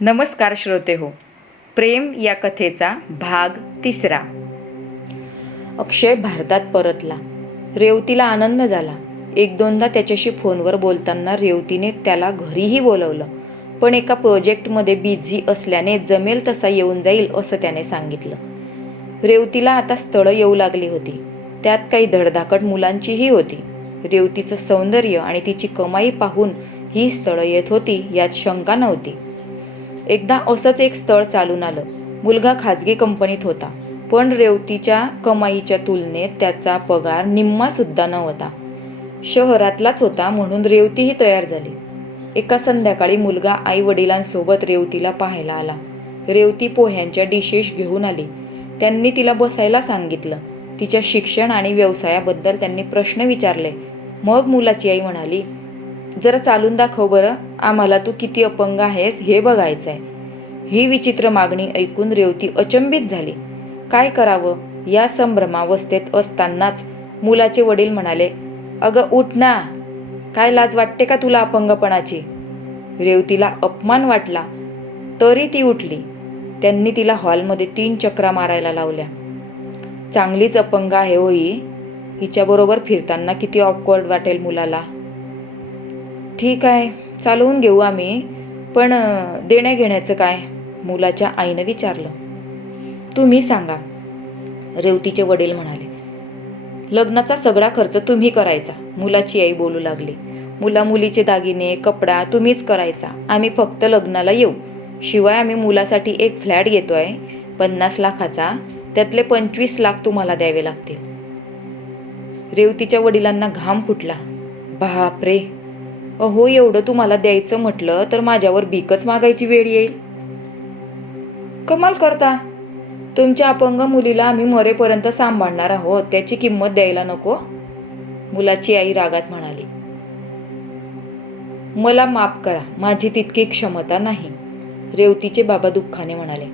नमस्कार श्रोते हो. प्रेम या कथेचा भाग 3. अक्षय भारतात परतला. रेवतीला आनंद झाला. एक दोनदा त्याच्याशी फोनवर बोलताना रेवतीने त्याला घरीही बोलवलं, पण एका प्रोजेक्टमध्ये बिझी असल्याने जमेल तसा येऊन जाईल असं त्याने सांगितलं. रेवतीला आता स्थळं येऊ लागली होती. त्यात काही धडधाकट मुलांचीही होती. रेवतीचं सौंदर्य आणि तिची कमाई पाहून ही स्थळं येत होती यात शंका नव्हती. एकदा असंच एक स्थळ चालून आलं. मुलगा खाजगी कंपनीत होता, पण रेवतीच्या कमाईच्या तुलनेत त्याचा पगार निम्मासुद्धा नव्हता. शहरातलाच होता म्हणून रेवतीही तयार झाली. एका संध्याकाळी मुलगा आई वडिलांसोबत रेवतीला पाहायला आला. रेवती पोह्यांच्या डिशेस घेऊन आली. त्यांनी तिला बसायला सांगितलं. तिच्या शिक्षण आणि व्यवसायाबद्दल त्यांनी प्रश्न विचारले. मग मुलाची आई म्हणाली, जरा चालून दाखव बरं, आम्हाला तू किती अपंग आहेस हे बघायचंय. ही विचित्र मागणी ऐकून रेवती अचंबित झाली. काय करावं या संभ्रमावस्थेत असतानाच मुलाचे वडील म्हणाले, अगं उठ ना, काय लाज वाटते का तुला अपंगपणाची? रेवतीला अपमान वाटला तरी ती उठली. त्यांनी तिला हॉलमध्ये 3 चक्रा मारायला लावल्या. चांगलीच अपंग आहे हो ही, हिच्याबरोबर फिरताना किती ऑकवर्ड वाटेल मुलाला. ठीक आहे, चालवून घेऊ आम्ही, पण देण्या घेण्याचं काय? मुलाच्या आईनं विचारलं. तुम्ही सांगा, रेवतीचे वडील म्हणाले. लग्नाचा सगळा खर्च तुम्ही करायचा, मुलाची आई बोलू लागली. मुलीचे दागिने कपडा तुम्हीच करायचा, आम्ही फक्त लग्नाला येऊ. शिवाय आम्ही मुलासाठी एक फ्लॅट घेतोय 50 लाखाचा, त्यातले 25 लाख तुम्हाला द्यावे लागतील. रेवतीच्या वडिलांना घाम फुटला. बापरे, अहो एवढं तुम्हाला द्यायचं म्हटलं तर माझ्यावर भीकच मागायची वेळ येईल. कमाल करता, तुमच्या अपंग मुलीला आम्ही मरेपर्यंत सांभाळणार आहोत, त्याची किंमत द्यायला नको? मुलाची आई रागात म्हणाली. मला माफ करा, माझी तितकी क्षमता नाही. रेवतीचे बाबा दुःखाने म्हणाले.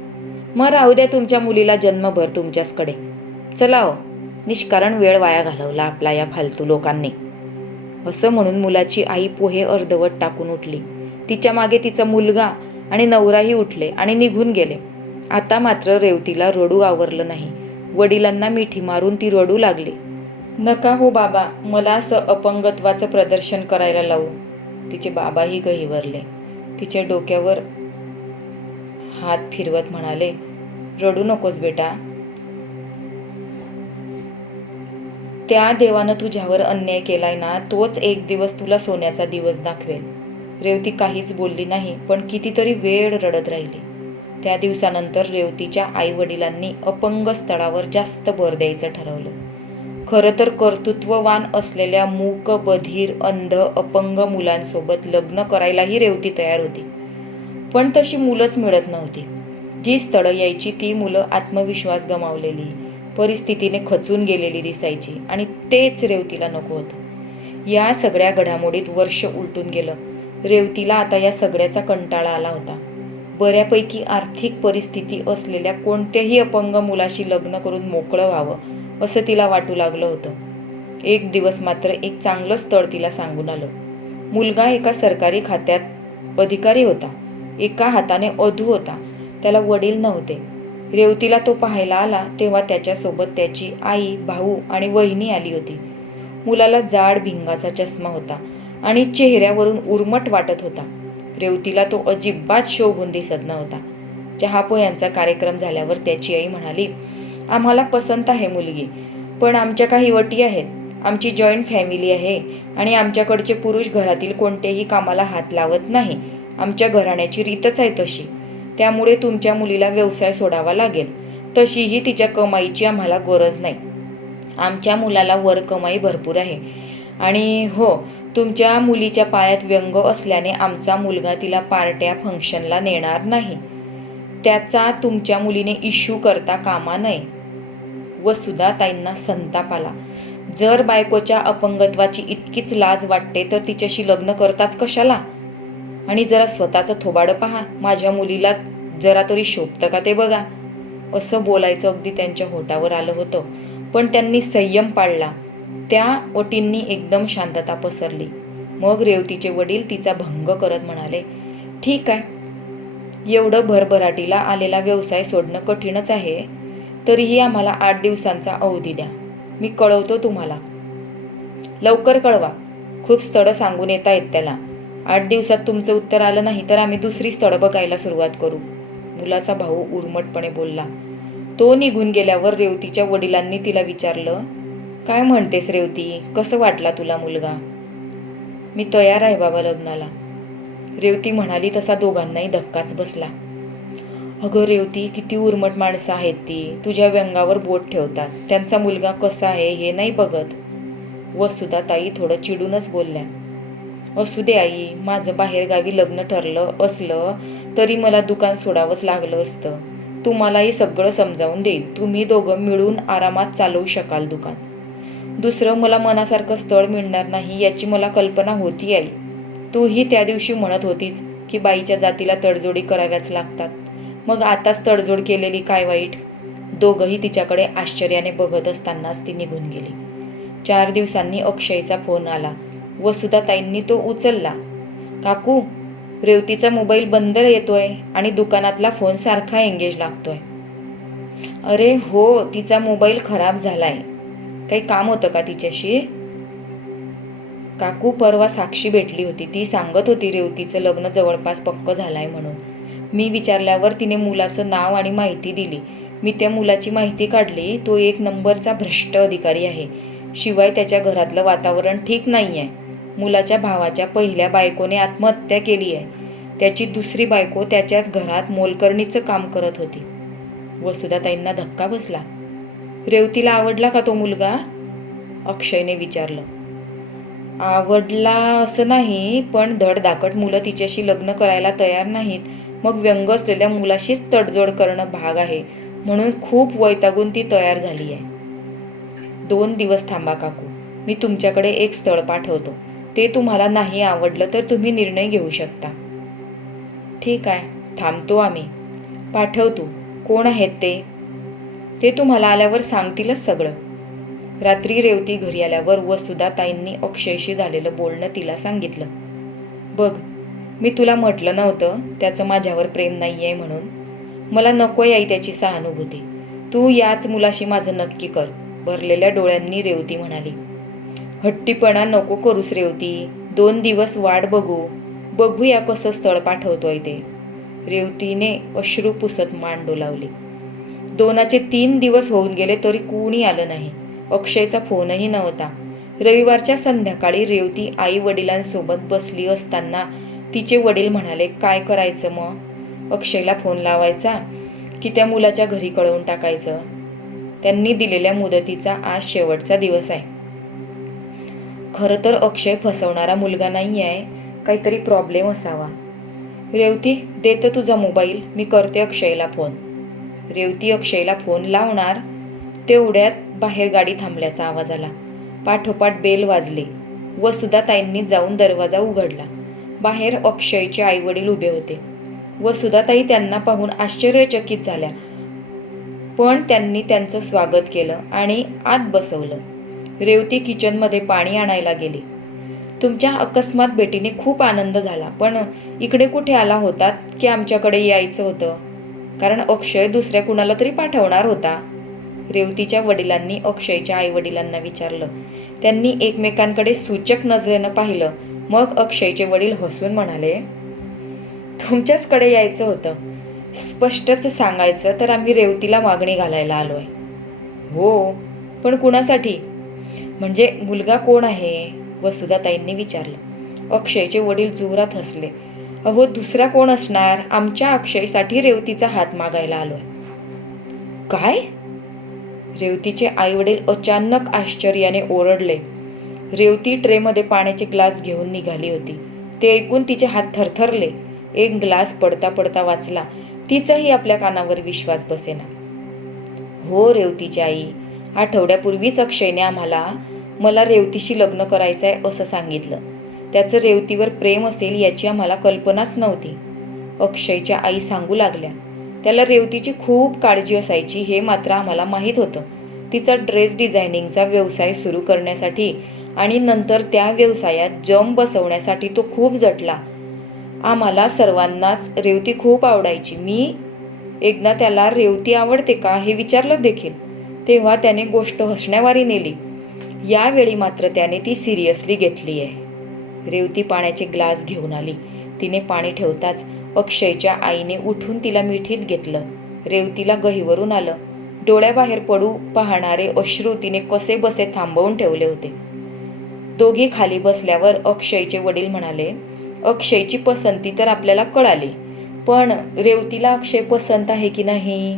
मग राहू द्या तुमच्या मुलीला जन्मभर तुमच्याचकडे. चला हो, निष्कारण वेळ वाया घालवला आपला या फालतू लोकांनी. असं म्हणून मुलाची आई पोहे अर्धवट टाकून उठली. तिच्या मागे तिचा मुलगा आणि नवराही उठले आणि निघून गेले. आता मात्र रेवतीला रडू आवरलं नाही. वडिलांना मिठी मारून ती रडू लागली. नका हो बाबा, मला असं अपंगत्वाचं प्रदर्शन करायला लावू. तिचे बाबाही गहिवरले. तिच्या डोक्यावर हात फिरवत म्हणाले, रडू नकोस बेटा. त्या देवानं तुझ्यावर अन्याय केलाय ना, तोच एक दिवस तुला सोन्याचा दिवस दाखवेल. रेवती काहीच बोलली नाही, पण कितीतरी वेळ रडत राहिली. त्या दिवसानंतर रेवतीच्या आई वडिलांनी अपंग स्थळावर जास्त भर द्यायचं ठरवलं. खरं तर कर्तृत्ववान असलेल्या मूक बधीर अंध अपंग मुलांसोबत लग्न करायलाही रेवती तयार होती, पण तशी मुलंच मिळत नव्हती. जी स्थळं यायची ती मुलं आत्मविश्वास गमावलेली, परिस्थितीने खचून गेलेली दिसायची आणि तेच रेवतीला नको होतं. या सगळ्या घडामोडीत वर्ष उलटून गेलं. रेवतीला आता या सगळ्याचा कंटाळा आला होता. बऱ्यापैकी आर्थिक परिस्थिती असलेल्या कोणत्याही अपंग मुलाशी लग्न करून मोकळं व्हावं असं तिला वाटू लागलं होतं. एक दिवस मात्र एक चांगलं स्थळ तिला सांगून आलं. मुलगा एका सरकारी खात्यात अधिकारी होता. एका हाताने अधू होता. त्याला वडील नव्हते. रेवतीला तो पाहायला आला तेव्हा त्याच्यासोबत त्याची आई, भाऊ आणि वहिनी आली होती. मुलाला जाड भिंगाचा चष्मा होता आणि चेहऱ्यावरून उर्मट वाटत होता. रेवतीला तो अजिबात शोभून दिसत नव्हता. चहापोह्यांचा कार्यक्रम झाल्यावर त्याची आई म्हणाली, आम्हाला पसंत आहे मुलगी, पण आमच्या काही अटी आहेत. आमची जॉईंट फॅमिली आहे आणि आमच्याकडचे पुरुष घरातील कोणत्याही कामाला हात लावत नाही. आमच्या घराण्याची रीतच आहे तशी. त्यामुळे तुमच्या मुलीला व्यवसाय सोडावा लागेल. तशीही तिच्या कमाईची आम्हाला गरज नाही. आमच्या मुलाला वर कमाई भरपूर आहे. आणि हो, तुमच्या मुलीच्या पायात व्यंग असल्याने आमचा मुलगा तिला पार्ट्या फंक्शनला नेणार नाही. त्याचा तुमच्या मुलीने इश्यू करता कामा नये. वसुधाताईंना संताप आला. जर बायकोच्या अपंगत्वाची इतकीच लाज वाटते तर तिच्याशी लग्न करताच कशाला? आणि जरा स्वतःचं थोबाडं पहा, माझ्या मुलीला जरा तरी शोभतं का ते बघा. असं बोलायचं अगदी त्यांच्या होठावर आलं होतं, पण त्यांनी संयम पाळला. त्या अटींनी एकदम शांतता पसरली. मग रेवतीचे वडील तिचा भंग करत म्हणाले, ठीक आहे, एवढं भरभराटीला आलेला व्यवसाय सोडणं कठीणच आहे. तरीही आम्हाला 8 दिवसांचा अवधी द्या. मी कळवतो तुम्हाला. लवकर कळवा. खूप स्थळं सांगून येत आहेत त्याला. 8 दिवसात तुमचं उत्तर आलं नाही तर आम्ही दुसरी स्थळं बघायला सुरुवात करू, मुलाचा भाऊ उर्मटपणे बोलला. तो निघून गेल्यावर रेवतीच्या वडिलांनी तिला विचारलं, काय म्हणतेस रेवती, कसं वाटला तुला मुलगा? मी तयार आहे बाबा लग्नाला, रेवती म्हणाली. तसा दोघांनाही धक्काच बसला. अगं रेवती, किती उर्मट माणसं आहेत ती. तुझ्या व्यंगावर बोट ठेवतात. त्यांचा मुलगा कसा आहे हे नाही बघत. वसुधाताई थोडं चिडूनच बोलल्या. असू दे आई, माझं बाहेरगावी लग्न ठरलं असलं तरी मला दुकान सोडावंच लागलं असतं. तुम्हालाही सगळं समजावून देईन. तुम्ही दोघं मिळून आरामात चालवू शकाल दुकान. दुसरं, मला मनासारखं स्थळ मिळणार नाही याची मला कल्पना होती आई. तूही त्या दिवशी म्हणत होतीस की बाईच्या जातीला तडजोडी कराव्याच लागतात. मग आताच तडजोड केलेली काय वाईट? दोघंही तिच्याकडे आश्चर्याने बघत असतानाच ती निघून गेली. 4 दिवसांनी अक्षयचा फोन आला. वसुधाताईंनी तो उचलला. काकू, रेवतीचा मोबाईल बंद येतोय आणि दुकानातला फोन सारखा एंगेज लागतोय. अरे हो, तिचा मोबाईल खराब झालाय. काही काम होतं का तिच्याशी? काकू, परवा साक्षी भेटली होती. ती सांगत होती रेवतीचं लग्न जवळपास पक्क झालंय म्हणून. मी विचारल्यावर तिने मुलाचं नाव आणि माहिती दिली. मी त्या मुलाची माहिती काढली. तो 1 नंबरचा भ्रष्ट अधिकारी आहे. शिवाय त्याच्या घरातलं वातावरण ठीक नाही आहे. मुलाच्या भावाच्या पहिल्या बायकोने आत्महत्या केली आहे. त्याची दुसरी बायको त्याच्याच घरात मोलकरणीचं काम करत होती. वसुधाताईंना धक्का बसला. रेवतीला आवडला का तो मुलगा? अक्षयने विचारलं. आवडला असं नाही, पण धडधाकट मुलं तिच्याशी लग्न करायला तयार नाहीत. मग व्यंग असलेल्या मुलाशीच तडजोड करणं भाग आहे म्हणून खूप वैतागून ती तयार झाली आहे. 2 दिवस थांबा काकू, मी तुमच्याकडे एक स्थळ पाठवतो. ते तुम्हाला नाही आवडलं तर तुम्ही निर्णय घेऊ शकता. ठीक आहे, थांबतो आम्ही. पाठव तू. कोण आहेत ते? ते तुम्हाला आल्यावर सांगतीलच सगळं. रात्री रेवती घरी आल्यावर वसुधाताईंनी अक्षयशी झालेलं बोलणं तिला सांगितलं. बघ, मी तुला म्हटलं नव्हतं त्याचं माझ्यावर प्रेम नाही आहे म्हणून. मला नकोय आई त्याची सहानुभूती. तू याच मुलाशी माझं नक्की कर, भरलेल्या डोळ्यांनी रेवती म्हणाली. हट्टीपणा नको करूस रेवती. 2 दिवस वाट बघूया कसं स्थळ पाठवतोय ते. रेवतीने अश्रू पुसत मान डोलावली. 2चे 3 दिवस होऊन गेले तरी कोणी आलं नाही. अक्षयचा फोनही नव्हता. रविवारच्या संध्याकाळी रेवती आई वडिलांसोबत बसली असताना तिचे वडील म्हणाले, काय करायचं मग? अक्षयला फोन लावायचा की त्या मुलाच्या घरी कळवून टाकायचं? त्यांनी दिलेल्या मुदतीचा आज शेवटचा दिवस आहे. खरं तर अक्षय फसवणारा मुलगा नाही आहे. काहीतरी प्रॉब्लेम असावा. रेवती, देतं तुझा मोबाईल, मी करते अक्षयला फोन. रेवती अक्षयला फोन लावणार तेवढ्यात बाहेर गाडी थांबल्याचा आवाज आला. पाठोपाठ बेल वाजली. वसुधाताईंनी जाऊन दरवाजा उघडला. बाहेर अक्षयचे आईवडील उभे होते. वसुधाताई त्यांना पाहून आश्चर्यचकित झाल्या, पण त्यांनी त्यांचं स्वागत केलं आणि आत बसवलं. रेवती किचनमध्ये पाणी आणायला गेली. तुमच्या अकस्मात भेटीने खूप आनंद झाला, पण इकडे कुठे आला होतात की आमच्याकडे यायचं होतं? कारण अक्षय दुसऱ्या कुणाला तरी पाठवणार होता. रेवतीच्या वडिलांनी अक्षयच्या आईवडिलांना विचारलं. त्यांनी एकमेकांकडे सूचक नजरेनं पाहिलं. मग अक्षयचे वडील हसून म्हणाले, तुमच्याचकडे यायचं होतं. स्पष्टच सांगायचं तर आम्ही रेवतीला मागणी घालायला आलोय. हो, पण कुणासाठी? म्हणजे मुलगा कोण आहे? वसुधाताईंनी विचारलं. अक्षयचे वडील जोरात हसले. अहो, दुसरा कोण असणार? आमच्या अक्षयसाठी रेवतीचा हात मागायला आलोय. काय? रेवतीचे आईवडील अचानक आश्चर्याने ओरडले. रेवती ट्रेमध्ये पाण्याचे ग्लास घेऊन निघाली होती. ते ऐकून तिचे हात थरथरले. एक ग्लास पडता पडता वाचला. तिचाही आपल्या कानावर विश्वास बसेना. हो रेवतीची आई, आठवड्यापूर्वीच अक्षयने मला रेवतीशी लग्न करायचंय असं सांगितलं. त्याचं रेवतीवर प्रेम असेल याची आम्हाला कल्पनाच नव्हती. अक्षयच्या आई सांगू लागल्या. त्याला रेवतीची खूप काळजी असायची हे मात्र आम्हाला माहीत होतं. तिचा ड्रेस डिझायनिंगचा व्यवसाय सुरू करण्यासाठी आणि नंतर त्या व्यवसायात जम बसवण्यासाठी तो खूप जटला. आम्हाला सर्वांनाच रेवती खूप आवडायची. मी एकदा त्याला रेवती आवडते का हे विचारलं देखील, तेव्हा त्याने गोष्ट हसण्यावारी नेली. यावेळी मात्र त्याने ती सिरियसली घेतली आहे. रेवती पाण्याचे ग्लास घेऊन आली. तिने पाणी ठेवताच अक्षयच्या आईने उठून तिला मिठीत घेतलं. रेवतीला गहिवरून आलं. डोळ्याबाहेर पडू पाहणारे अश्रू तिने कसे बसे थांबवून ठेवले होते. दोघी खाली बसल्यावर अक्षयचे वडील म्हणाले, अक्षयची पसंती तर आपल्याला कळाली, पण रेवतीला अक्षय पसंत आहे की नाही?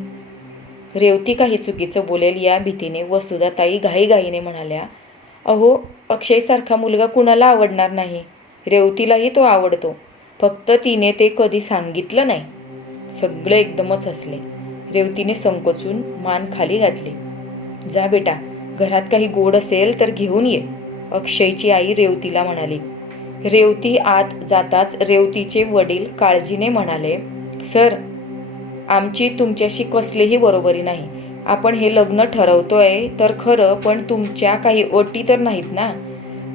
रेवती काही चुकीचं बोलेल या भीतीने वसुधाताई घाईघाईने म्हणाल्या, अहो, अक्षयसारखा मुलगा कुणाला आवडणार नाही? रेवतीलाही तो आवडतो, फक्त तिने ते कधी सांगितलं नाही. सगळे एकदमच हसले. रेवतीने संकोचून मान खाली घातली. जा बेटा, घरात काही गोड असेल तर घेऊन ये, अक्षयची आई रेवतीला म्हणाली. रेवती आत जाताच रेवतीचे वडील काळजीने म्हणाले, सर, आमची तुमच्याशी कसलीही बरोबरी नाही. आपण हे लग्न ठरवतोय तर खरं, पण तुमच्या काही अटी तर नाहीत ना.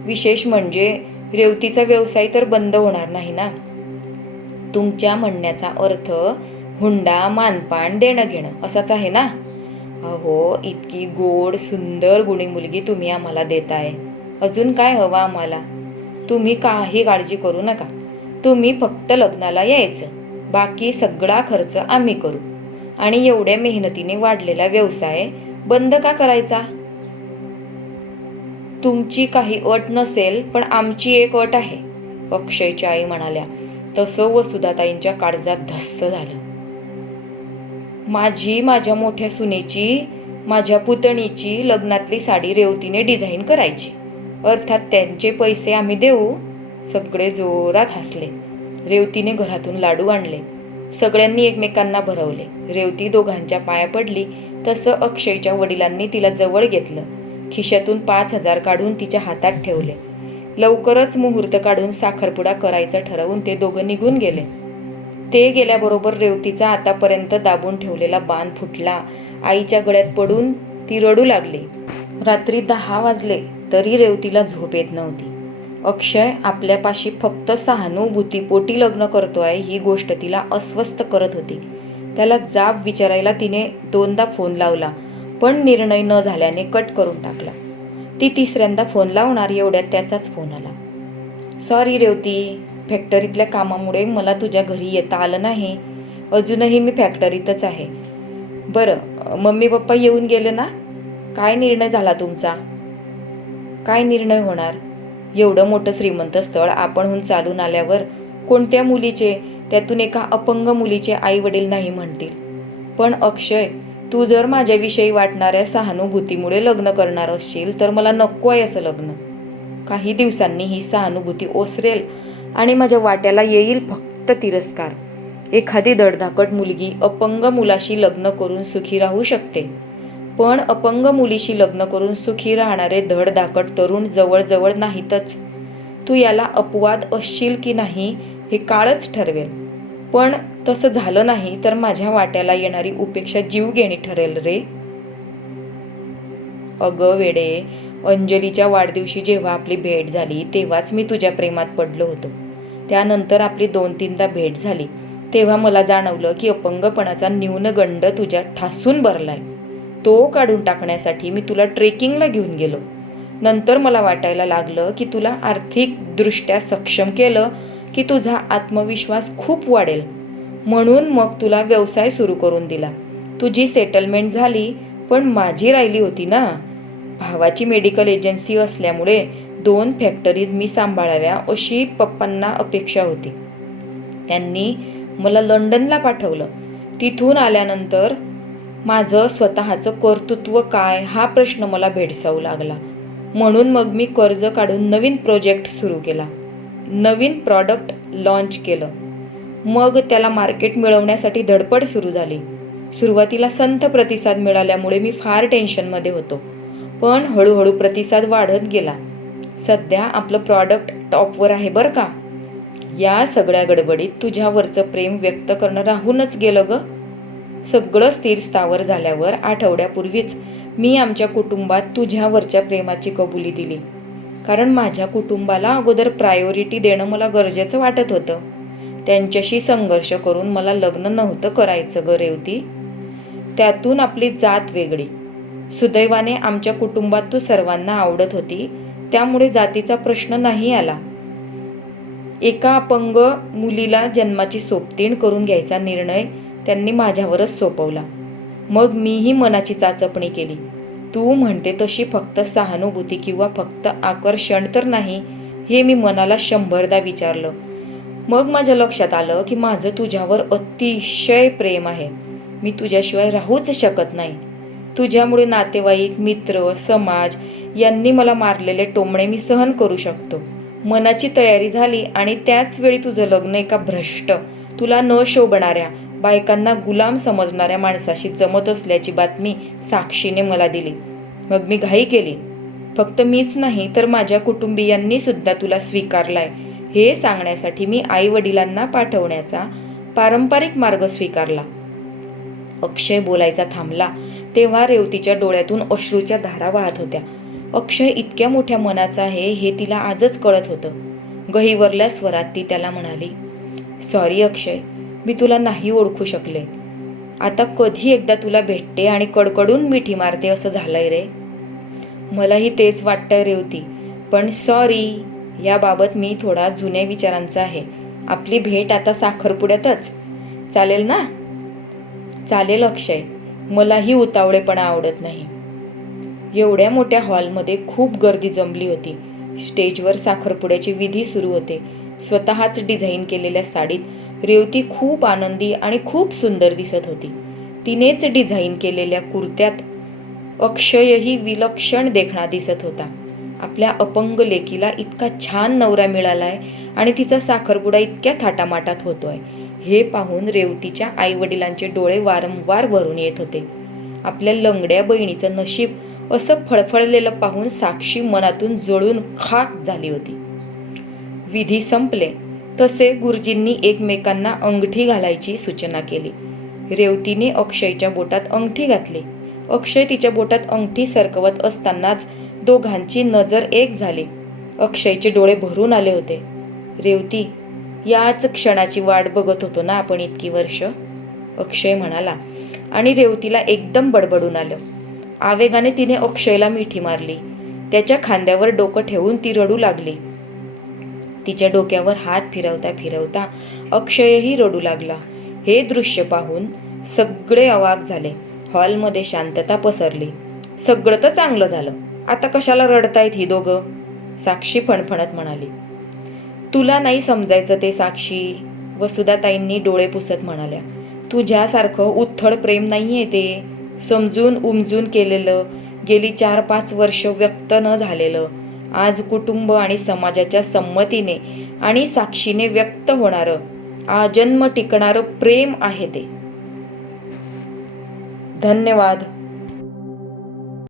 विशेष म्हणजे रेवतीचा व्यवसाय तर बंद होणार नाही ना. तुमच्या म्हणण्याचा अर्थ हुंडा मानपान देणं घेणं असाच आहे ना? अहो, इतकी गोड सुंदर गुणी मुलगी तुम्ही आम्हाला देताय, अजून काय हवं आम्हाला? तुम्ही काही काळजी करू नका. तुम्ही फक्त लग्नाला यायचं, बाकी सगळा खर्च आम्ही करू. आणि एवढ्या मेहनतीने वाढलेला व्यवसाय बंद का करायचा? तुमची काही अट नसेल, पण आमची एक अट आहे, अक्षयच्या आई म्हणाल्या. तसं वसुधाताईंच्या काळजात धस्स झालं. माझ्या मोठ्या सुनेची, माझ्या पुतणीची लग्नातली साडी रेवतीने डिझाईन करायची, अर्थात त्यांचे पैसे आम्ही देऊ. सगळे जोरात हसले. रेवतीने घरातून लाडू आणले. सगळ्यांनी एकमेकांना भरवले. रेवती दोघांच्या पाया पडली. तसं अक्षयच्या वडिलांनी तिला जवळ घेतलं. खिशातून 5,000 काढून तिच्या हातात ठेवले. लवकरच मुहूर्त काढून साखरपुडा करायचं ठरवून ते दोघं निघून गेले. ते गेल्याबरोबर रेवतीचा आतापर्यंत दाबून ठेवलेला बाण फुटला. आईच्या गळ्यात पडून ती रडू लागली. रात्री 10 वाजले तरी रेवतीला झोप येत नव्हती. अक्षय आपल्यापाशी फक्त सहानुभूतीपोटी लग्न करतोय ही गोष्ट तिला अस्वस्थ करत होती. त्याला जाब विचारायला तिने 2दा फोन लावला, पण निर्णय न झाल्याने कट करून टाकला. ती 3ऱ्यांदा फोन लावणार एवढ्यात त्याचाच फोन आला. सॉरी रेवती, फॅक्टरीतल्या कामामुळे मला तुझ्या घरी येता आलं नाही. अजूनही मी फॅक्टरीतच आहे. बरं, मम्मी पप्पा येऊन गेले ना? काय निर्णय झाला तुमचा? काय निर्णय होणार? एवढं मोठं श्रीमंत स्थळ आपणहून चालून आल्यावर कोणत्या मुलीचे, त्यातून एका अपंग मुलीचे आई वडील नाही म्हणतील? पण अक्षय, तू जर माझ्याविषयी वाटणाऱ्या सहानुभूतीमुळे लग्न करणार असशील तर मला नको आहे असं लग्न. काही दिवसांनी ही सहानुभूती ओसरेल आणि माझ्या वाट्याला येईल फक्त तिरस्कार. एखादी धडधाकट मुलगी अपंग मुलाशी लग्न करून सुखी राहू शकते, पण अपंग मुलीशी लग्न करून सुखी राहणारे धडधाकट तरुण जवळजवळ नाहीतच. तू याला अपवाद असशील की नाही हे काळच ठरवेल. पण तसं झालं नाही तर माझ्या वाट्याला येणारी उपेक्षा जीवघेणी ठरेल रे. अगं वेडे, अंजलीच्या वाढदिवशी जेव्हा आपली भेट झाली तेव्हाच मी तुझ्या प्रेमात पडलो होतो. त्यानंतर आपली 2-3दा भेट झाली तेव्हा मला जाणवलं की अपंगपणाचा न्यूनगंड तुझ्यात ठासून भरलाय. तो काढून टाकण्यासाठी मी तुला ट्रेकिंगला घेऊन गेलो. नंतर मला वाटायला लागलं की तुला आर्थिकदृष्ट्या सक्षम केलं की तुझा आत्मविश्वास खूप वाढेल, म्हणून मग तुला व्यवसाय सुरू करून दिला. तुझी सेटलमेंट झाली, पण माझी राहिली होती ना. भावाची मेडिकल एजन्सी असल्यामुळे 2 फॅक्टरीज मी सांभाळाव्या अशी पप्पांना अपेक्षा होती. त्यांनी मला लंडनला पाठवलं. तिथून आल्यानंतर माझं स्वतःचं कर्तृत्व काय हा प्रश्न मला भेडसावू लागला. म्हणून मग मी कर्ज काढून नवीन प्रोजेक्ट सुरू केला, नवीन प्रॉडक्ट लॉन्च केलं. मग त्याला मार्केट मिळवण्यासाठी धडपड सुरू झाली. सुरुवातीला संथ प्रतिसाद मिळाल्यामुळे मी फार टेन्शनमध्ये होतो, पण हळूहळू प्रतिसाद वाढत गेला. सध्या आपलं प्रॉडक्ट टॉपवर आहे बरं का. या सगळ्या गडबडीत तुझ्यावरचं प्रेम व्यक्त करणं राहूनच गेलं ग. सगळं स्थिर स्थावर झाल्यावर आठवड्यापूर्वीच मी आमच्या कुटुंबात तुझ्यावरच्या प्रेमाची कबुली दिली. कारण माझ्या कुटुंबाला अगोदर प्रायोरिटी देणं मला गरजेचं वाटत होतं. त्यांच्याशी संघर्ष करून मला लग्न नव्हतं करायचं ग रेवती. त्यातून आपली जात वेगळी. सुदैवाने आमच्या कुटुंबात तू सर्वांना आवडत होती, त्यामुळे जातीचा प्रश्न नाही आला. एका अपंग मुलीला जन्माची सोबतीण करून घ्यायचा निर्णय त्यांनी माझ्यावरच सोपवला. मग मीही मनाची चाचपणी केली. तू म्हणते तशी फक्त सहानुभूती किंवा फक्त आकर्षण तर नाही, हे मी मनाला 100दा विचारलं. मग माझ्या लक्षात आलं की माझं तुझ्यावर अतिशय प्रेम आहे. मी तुझ्याशिवाय राहूच शकत नाही. तुझ्यामुळे नातेवाईक, मित्र, समाज यांनी मला मारलेले टोमणे मी सहन करू शकतो. मनाची तयारी झाली आणि त्याच वेळी तुझं लग्न एका भ्रष्ट, तुला न शोभणाऱ्या, बायकांना गुलाम समजणाऱ्या माणसाशी जमत असल्याची बातमी साक्षीने मला दिली. मग मी घाई केली. फक्त मीच नाही तर माझ्या कुटुंबियांनी सुद्धा तुला स्वीकारलाय हे सांगण्यासाठी मी आई वडिलांना पाठवण्याचा पारंपरिक मार्ग स्वीकारला. अक्षय बोलायचा थांबला तेव्हा रेवतीच्या डोळ्यातून अश्रूच्या धारा वाहत होत्या. अक्षय इतक्या मोठ्या मनाचा आहे हे तिला आजच कळत होतं. गहिवरल्या स्वरात ती त्याला म्हणाली, सॉरी अक्षय, मी तुला नाही ओळखू शकले. आता कधी एकदा तुला भेटते आणि कडकडून मिठी मारते असं झालंय रे. मलाही तेच वाटतंय रेवती, पण सॉरी, याबाबत मी थोडा जुन्या विचारांचा आहे. आपली भेट आता साखरपुड्यातच चालेल ना? चालेल अक्षय, मलाही उतावळेपणा आवडत नाही. एवढ्या मोठ्या हॉलमध्ये खूप गर्दी जमली होती. स्टेजवर साखरपुड्याचे विधी सुरू होते. स्वतःच डिझाईन केलेल्या साडीत रेवती खूप आनंदी आणि खूप सुंदर दिसत होती. तिनेच डिझाईन केलेल्या कुर्त्यात अक्षयही विलक्षण देखणा दिसत होता. आपल्या अपंग लेकीला इतका छान नवरा मिळालाय आणि तिचा साखरपुडा इतक्या थाटामाटात होतोय हे पाहून रेवतीच्या आईवडिलांचे डोळे वारंवार भरून येत होते. आपल्या लंगड्या बहिणीचं नशीब असं फळफळलेलं पाहून साक्षी मनातून जळून खाक झाली होती. विधी संपले तसे गुरुजींनी एकमेकांना अंगठी घालायची सूचना केली. रेवतीने अक्षयच्या बोटात अंगठी घातली. अक्षय तिच्या बोटात अंगठी सरकवत असतानाच दोघांची नजर एक झाली. अक्षयचे डोळे भरून आले होते. रेवती, याच क्षणाची वाट बघत होतो ना आपण इतकी वर्ष, अक्षय म्हणाला आणि रेवतीला एकदम बडबडून आलं. आवेगाने तिने अक्षयला मिठी मारली. त्याच्या खांद्यावर डोकं ठेवून ती रडू लागली. तिच्या डोक्यावर हात फिरवता फिरवता अक्षयही रडू लागला. हे दृश्य पाहून सगळे अवाक झाले. हॉलमध्ये शांतता पसरली. सगळं तर चांगलं झालं, आता कशाला रडतायत ही दोघं, साक्षी फणफणत म्हणाली. तुला नाही समजायचं ते साक्षी, वसुधाताईंनी डोळे पुसत म्हणाल्या. तुझ्यासारखं उथळ प्रेम नाहीये ते, समजून उमजून केलेलं, गेली 4-5 वर्ष व्यक्त न झालेलं, आज कुटुंब आणि समाजाच्या संमतीने आणि साक्षीने व्यक्त होणारं, आजन्म टिकणारं प्रेम आहे ते. धन्यवाद.